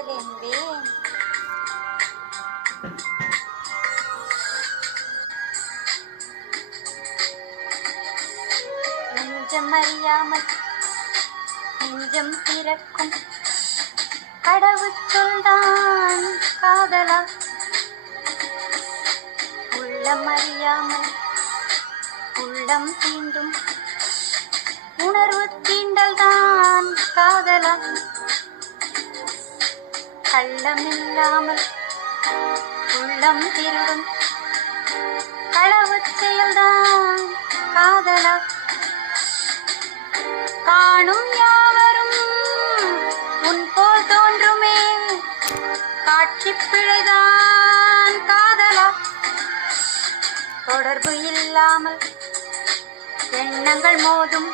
காதல் என்பேன். நெஞ்சம் அறியாமல் நெஞ்சம் திறக்கும் கடவுச்சொல்தான் காதலா? உள்ளம் அறியாமல் உள்ளம் தீண்டும் உணர்வு தீண்டல்தான் காதலா? கள்ளமில்லாமல் உள்ளம் திருடும் களவு செயல்தான் காதலா? காணும் யாவரும் உன் போல் தோன்றுமே காட்சி பிழைதான் காதலா? தொடர்பு இல்லாமல் எண்ணங்கள் மோதும்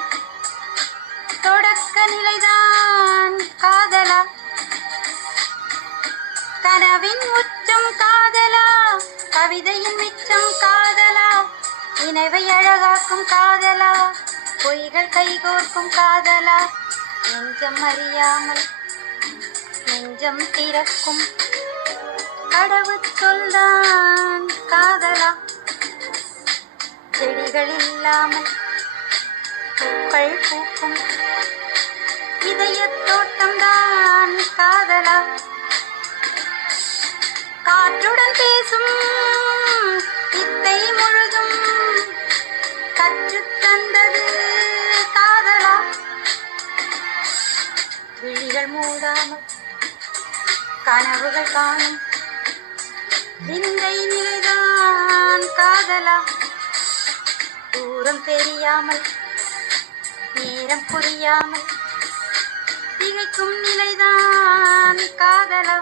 தொடக்க நிலைதான் காதலா? கனவின் உச்சம் காதலா? கவிதையின் மிச்சம் காதலா? நினைவை அழகாக்கும் காதலா? பொய்கள் கைகோர்க்கும் காதலா? நெஞ்சம் அறியாமல் நெஞ்சம் திறக்கும் கடவுச்சொல்தான் காதலா? செடிகள் இல்லாமல் பூக்கள் பூக்கும் இதயத் தோட்டம்தான் காதலா? காற்றுடன் பேசும் வித்தை முழுதும் கற்றுத்தந்தது காதலா? விழிகள் மூடாமல் கனவுகள் காணும் விந்தை நிலைதான் காதலா? தூரம் தெரியாமல் நேரம் புரியாமல் திகைக்கும் நிலைதான் காதலா?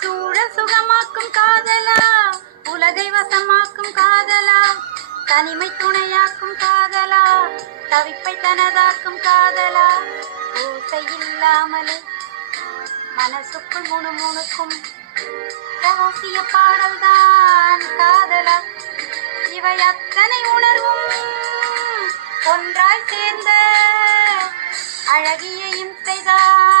சூழல் சுகமாக்கும் காதலா? உலகை வசமாக்கும் காதலா? தனிமை துணையாக்கும் காதலா? தவிப்பை தனதாக்கும் காதலா? ஓசை இல்லாமலே மனசுக்குள் முணுமுணுக்கும் ரகசிய பாடல்தான் காதலா? இவை அத்தனை உணர்வும் ஒன்றாய் சேர்ந்த அழகிய இசைதான்